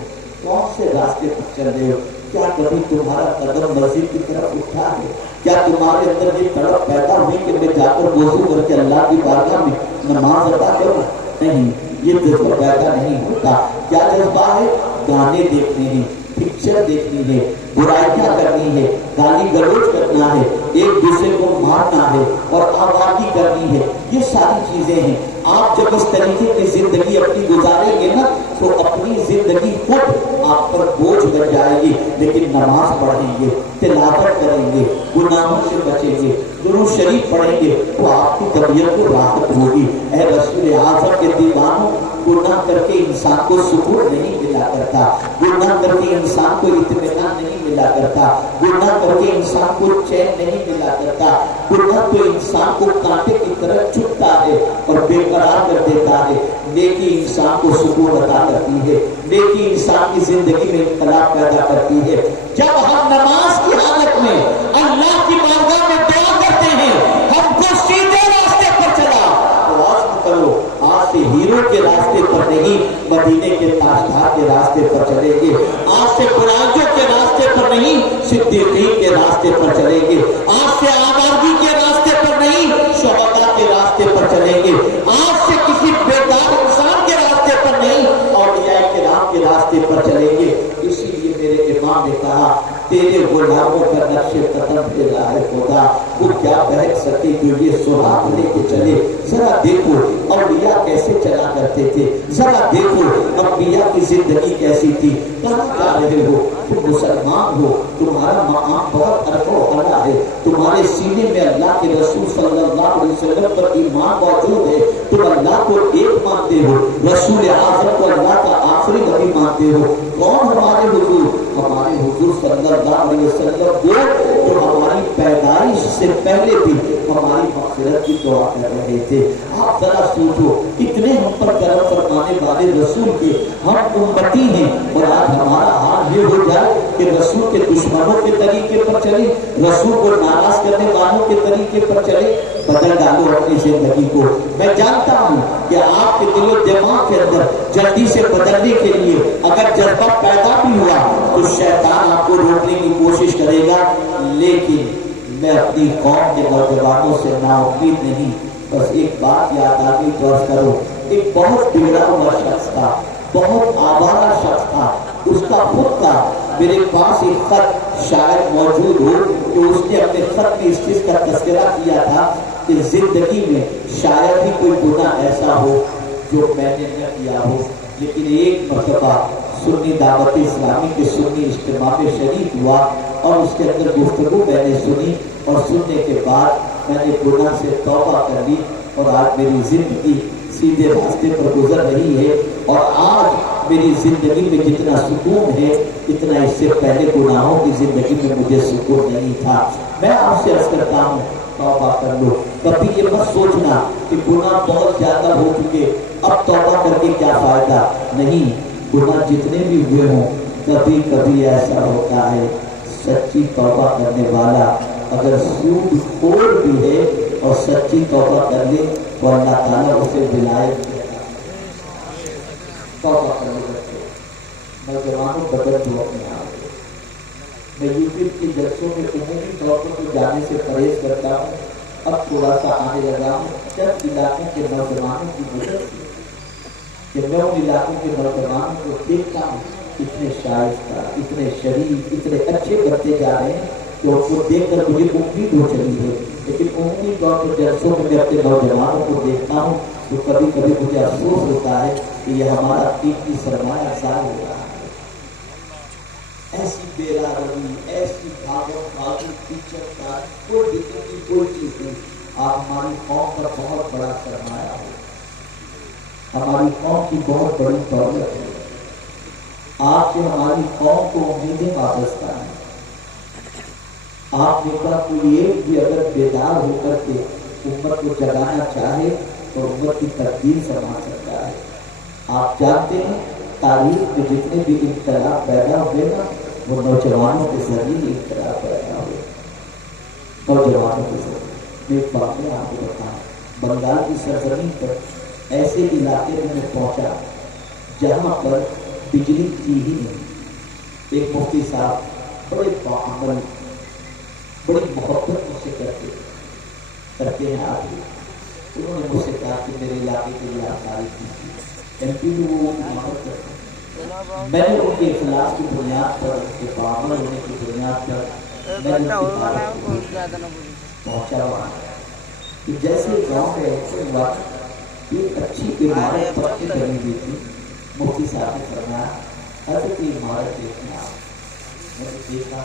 کون سے راستے پر چل رہے ہو؟ کیا کبھی تمہارا قدم مسجد کی طرف اٹھا ہے؟ کیا تمہارے اندر یہ تڑپ پیدا ہوئی کہ میں جا کر وضو کر کے اللہ کی بارگاہ میں نماز ادا کروں؟ نہیں، یہ جذبہ پیدا نہیں ہوتا۔ کیا جذبہ ہے؟ گانے دیکھنے ہیں، پکچر دیکھنی ہے، برائیاں کرنی ہے، گالی گلوچ کرنا ہے، ایک دوسرے کو مارنا ہے اور آبادی کرنی ہے، یہ ساری چیزیں ہیں۔ آپ جب اس طریقے کی زندگی اپنی گزاریں گے نا تو اپنی زندگی خود آپ پر بوجھ بن جائے گی، لیکن نماز پڑھیں گے، تلاوت کریں گے، گناہوں سے بچیں گے، درود شریف پڑھیں گے تو آپ کی طبیعت کو راحت ہوگی۔ اے رسول اعظم کے دیوانوں، گناہ کر کے انسان کو سکون نہیں ملا کرتا، گناہ کر کے انسان کو اطمینان نہیں ملا کرتا، گناہ کر کے انسان کو چین نہیں ملا کرتا، گناہ تو انسان کو کانٹے کی طرح چبھتا ہے اور بے قرار کر دیتا ہے۔ نیکی انسان کو سکون عطا کرتی ہے، نیکی انسان کی زندگی میں انقلاب پیدا کرتی ہے۔ جب ہم نماز کی حالت میں اللہ کی بارگاہ میں دعا کرتے ہیں، ہم کو سیدھے راستے پر چلا، تو عزم کرو آج سے ہیرو کے راستے پر نہیں، مدینے کے تاجدار کے راستے پر چلیں گے۔ آج سے برائیوں کے راستے پر نہیں، صدیقین کے راستے پر چلیں گے۔ آج سے آبادی کے راستے پر نہیں، شہداء کے راستے پر چلیں گے۔ آج سے کسی بیکار انسان کے راستے پر نہیں، اولیاء کرام کے راستے پر چلیں گے۔ اسی لیے میرے امام نے کہا تیرے غلاموں کا نقش قدم پہ ہے خدا، وہ کیا بہک سکے جو یہ سراغ لے کے چلے۔ ذرا دیکھو اولیاء کیسے چلا کرتے تھے، ذرا دیکھو انبیاء کی زندگی کیسی تھی۔ کہاں جا رہے ہو؟ تم مسلمان ہو، تمہارا مقام بہت عرف و اعلیٰ ہے، تمہارے سینے میں اللہ کے رسول صلی اللہ علیہ وسلم پر ایمان موجود ہے، تم اللہ کو ایک مانتے ہو، رسول اعظم کو اللہ کا آخری نبی مانتے ہو۔ کون ہمارے حضور؟ ہمارے حضور صلی اللہ علیہ وسلم کو जो हमारी पैदाइश से पहले भी हमारी मग़फ़िरत की दुआ कर रहे थे। आप जरा सोचो, इतने हम पर करम फरमाने वाले रसूल के हम उम्मती हैं, और आज हमारा हाल ये हो जाए कि रसूल के दुश्मनों के तरीके पर चले, रसूल को नाराज करने वालों के तरीके पर चले। बदल डालो अपनी जिंदगी को। मैं जानता हूँ कि आपके दिलो दिमाग के अंदर जल्दी से बदलने के लिए अगर जज्बा पैदा भी हुआ तो शैतान आपको रोकने की कोशिश करेगा, लेकिन मैं अपनी कौम के नौजवानों से नाउम्मीद नहीं। बस एक बात याद आ गई, फर्ज करो, एक बहुत बिगड़ा हुआ शख्स था, बहुत आवारा शख्स था, उसका खुद का मेरे पास एक खत शायद मौजूद हो कि उसने अपने खत में इस चीज का तस्करा किया था कि जिंदगी में शायद ही कोई गुनाह ऐसा हो जो मैंने न किया हो, लेकिन एक मरतबा सुन्नी दावत इस्लामी के सुन्नी इज्तिमा में शरीक हुआ और उसके अंदर गुफ्तगू मैंने सुनी, और सुनने के बाद मैंने गुनाह से तौबा कर ली, और आज मेरी जिंदगी सीधे रास्ते पर गुजर रही है। और आज मेरी जिंदगी में जितना सुकून है, इतना इससे पहले गुनाहों की जिंदगी में मुझे सुकून नहीं था। मैं आपसे अर्ज करता हूँ, तौबा कर लो। कभी ये मत सोचना कि गुनाह बहुत ज्यादा हो चुके, अब तौबा करके क्या फायदा। नहीं, गुनाह जितने भी हुए हों, कभी कभी ऐसा होता है सच्ची तौबा करने वाला अगर सूद खोर भी है और सच्ची तौबा कर ले तो अल्लाह ताला उसे विलायत तौबा कर ले। नौजवानों बदल दो अपने आप। मैं यूट्यूब के जलसों में उमूमी तौर पर जाने से परहेज करता हूँ, अब थोड़ा सा आने लगा हूँ चंद इलाकों के नौजवानों की मदद से, कि मैं उन इलाकों के नौजवानों को देखता हूँ इतने शाइस्ता, इतने शरीफ, इतने अच्छे बनते जा रहे हैं कि उनको देखकर मुझे उम्मीद हो चली है। लेकिन उम्मीद तौर पर जलसों में मैं अपने नौजवानों को देखता हूँ तो कभी कभी मुझे अफसोस होता है कि यह हमारा कीमती सरमाया ज़ाया हो रहा है। ऐसी बेरादरी, ऐसी भागम भागी टीचर का कोई दिक्कत की कोई चीज नहीं। आप हमारी कौम पर बहुत बड़ा सरमाया हो, हमारी कौम की बहुत बड़ी दौलत है। आपसे हमारी कौम को उम्मीदें वाबस्ता है। आप में का कोई एक भी अगर बेदार होकर के उम्मत को जगाना चाहे तो उम्मत की तब्दील फरमा सकता है। आप जानते हैं तारीख में जितने भी इख्तिलाफ पैदा हुए ना, वो नौजवानों के जरिए इख्तिलाफ पैदा हुए, नौजवानों के जरिए। एक वाक़या आपको बताऊं, बंगाल की सरजमीन पर ऐसे इलाके में मैं पहुंचा जहां पर बिजली थी ही नहीं। एक मुफ्ती साहब बड़े बाअमल, बड़ी मोहब्बत मुझसे करते हैं आप भी। उन्होंने मुझसे कहा कि मेरे इलाके के लिए आप तारीफ कीजिए। एमपी में वो मोहब्बत करते हैं। मैंने उनके इखलास की बुनियाद पर, उनके बाअमल होने की बुनियाद पर मैंने पहुंचा वहाँ कि जैसे गाँव में एक वक्त एक अच्छी इमारत पक्की बनी हुई थी। मुफ्ती साहब ने फरमाया हज़रत की इमारत देखने आओ। मैंने देखा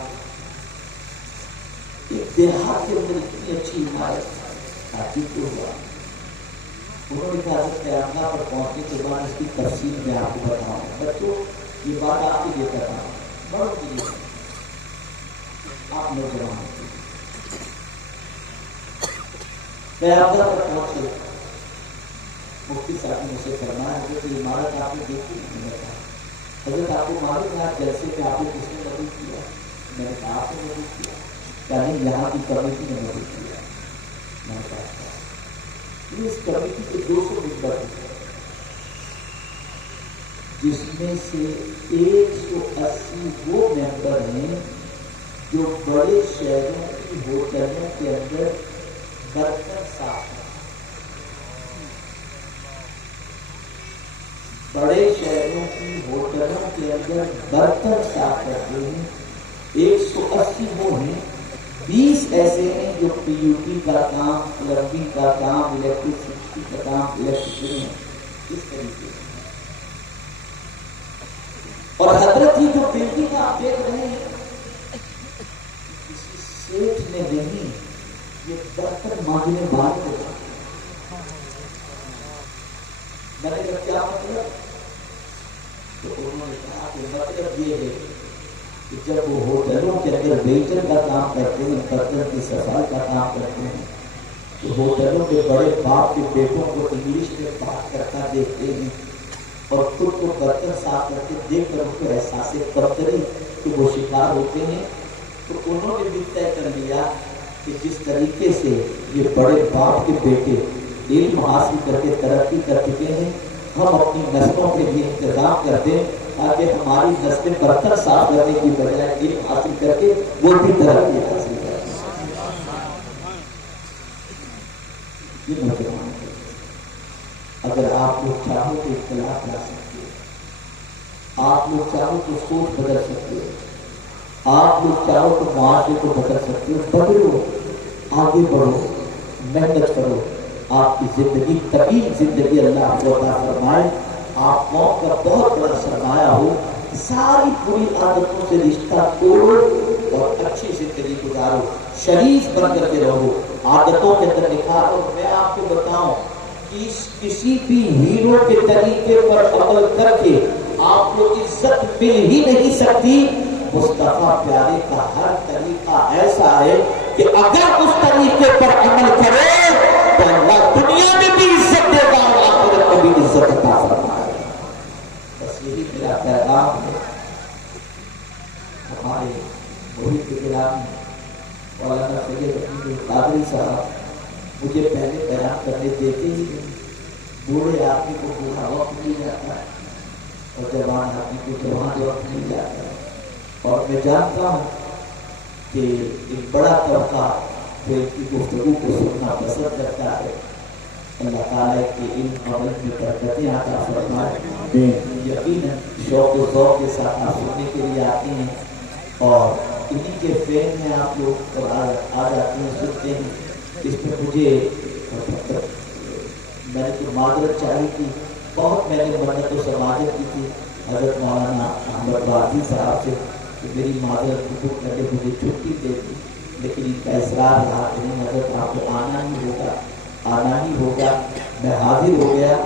एक देहात के अंदर इतनी अच्छी इमारत ताकीद तो हुआ। उन्होंने कहा क़यामत पर पहुंचने के बाद इसकी तफसील मैं आपको बताऊँ। बच्चों ये बात आपके लिए कर रहा हूँ, बड़ों के लिए, आप नौजवान क़यामत पर पहुंचे। मुफ्ती साहब ने मुझसे फरमाया कि इमारत आपने देखी नहीं है। हज़रत आपको मालूम है जैसे कि आपने किसने मदद किया? मैंने कहा आपने मदद किया। यानी यहाँ की कमेटी ने मदद किया। मैंने कहा इस कमेटी के 200 मेंबर हैं, जिसमें से 180 वो मेंबर हैं जो बड़े शहरों की होटलों के अंदर बर्तन साफ हैं। बड़े शहरों की होटलों के अंदर बर्तन साफ करते हैं। 180 वो हैं। 20 ऐसे हैं जो पीयूपी का काम, प्लम्बिंग का काम, इलेक्ट्रिसिटी का काम, इलेक्ट्रिशियन है, इस तरीके से। और हजरत ही जो बिल्डिंग आप देख रहे हैं, किसी सेठ ने नहीं ये बर्तन मांगने वाले को। मैंने कहा क्या मतलब? तो उन्होंने कहा कि मतलब ये है کہ جب وہ ہوٹلوں کے اندر ویٹر کا کام کرتے ہیں، برتن کی صفائی کا کام کرتے ہیں، تو ہوٹلوں کے بڑے باپ کے بیٹوں کو انگلش میں بات کرتا دیکھتے ہیں اور خود کو برتن صاف کرتے دیکھ کر ان کو احساس برتری کہ وہ شکار ہوتے ہیں، تو انہوں نے بھی طے کر لیا کہ جس طریقے سے یہ بڑے باپ کے بیٹے علم حاصل کر کے ترقی کر چکے ہیں، ہم اپنی نسلوں کے لیے انتظام کر دیں تاکہ ہماری نسلیں برتن صاف کرنے کی بجائے علم حاصل کر کے وہ بھی ترقی حاصل کریں۔ یہ نوجوان اگر آپ لوگ چاہو تو اختلاف لا سکتے ہیں، آپ لوگ چاہو تو سوچ بدل سکتے ہو، آپ لوگ چاہو تو معاشرے کو بدل سکتے ہو، بدلو، آگے بڑھو، محنت کرو، آپ کی زندگی طویل زندگی اللہ آپ کو عطا فرمائے، آپ قوم کا بہت بڑا سرمایہ ہو، ساری بری عادتوں سے رشتہ توڑو اور اچھی زندگی گزارو، شریف بن کر کے رہو، عادتوں کے اندر نکھارو۔ میں آپ کو بتاؤں کہ کسی بھی ہیرو کے طریقے پر عمل کر کے آپ کو عزت مل ہی نہیں سکتی۔ مصطفیٰ پیارے کا ہر طریقہ ایسا ہے کہ اگر اس طریقے پر عمل کرے تو اللہ دنیا میں بھی عزت دے گا اور آخرت میں بھی عزت عطا فرمائے گا۔ بس یہی میرا پیغام ہے۔ ہمارے محیط گرامی مولانا سید عبدالقادر قادری صاحب مجھے پہلے بیان کرنے دیتے ہی نہیں، بوڑھے آدمی کو بوڑھا وقت مل جاتا ہے اور جوان آدمی کو جوان وقت مل جاتا ہے، اور میں جانتا ہوں کہ ایک بڑا طبقہ جو ان کی گفتگو کو سننا پسند کرتا ہے۔ اللہ تعالیٰ کے علم عمل میں برکتیں عطا فرمائے۔ یقیناً شوق و ذوق کے ساتھ آپ سننے کے لیے آتے ہیں اور انہیں کے فین میں آپ لوگ آ جاتے ہیں، سنتے ہیں۔ اس میں مجھے میں نے تو معذرت چاہی تھی، بہت میں نے منت و سماجت کی تھی حضرت مولانا احمد باقی صاحب سے کہ میری معذرت قبول کر کے مجھے چھٹی دے دی، لیکن ان کا اصرار رہا کہ نہیں حضرت آپ کو آنا ہی ہوگا، آنا ہی ہوگا۔ میں حاضر ہو گیا۔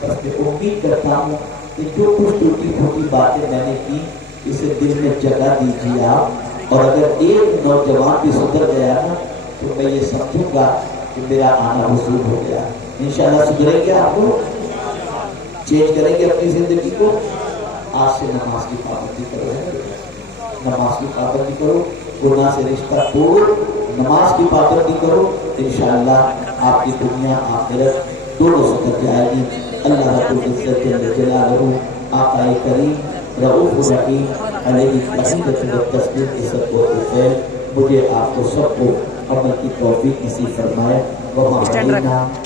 بس میں امید کرتا ہوں کہ جو کچھ ٹوٹی پھوٹی باتیں میں نے کی اسے دل میں جگہ دیجیے آپ، اور اگر ایک نوجوان بھی سدھر گیا نا تو میں یہ سمجھوں گا کہ میرا آنا وصول ہو گیا۔ انشاءاللہ سدھریں گے، آپ کو چینج کریں گے اپنی زندگی کو۔ آج سے نماز کی پابندی کرو، نماز کی پابندی کرو، گناہ سے رشتہ توڑو، نماز کی پابندی کرو، انشاءاللہ آپ کی دنیا آخرت دونوں سدھر جائے گی۔ اللہ رب العزت جل جلالہ آقا کریم رؤوف رحیم علیہ التحیۃ والتسلیۃ کی سب کو خیر مجھے آپ کو سب کو عمل کی توفیق نصیب فرمائے۔ وما علینا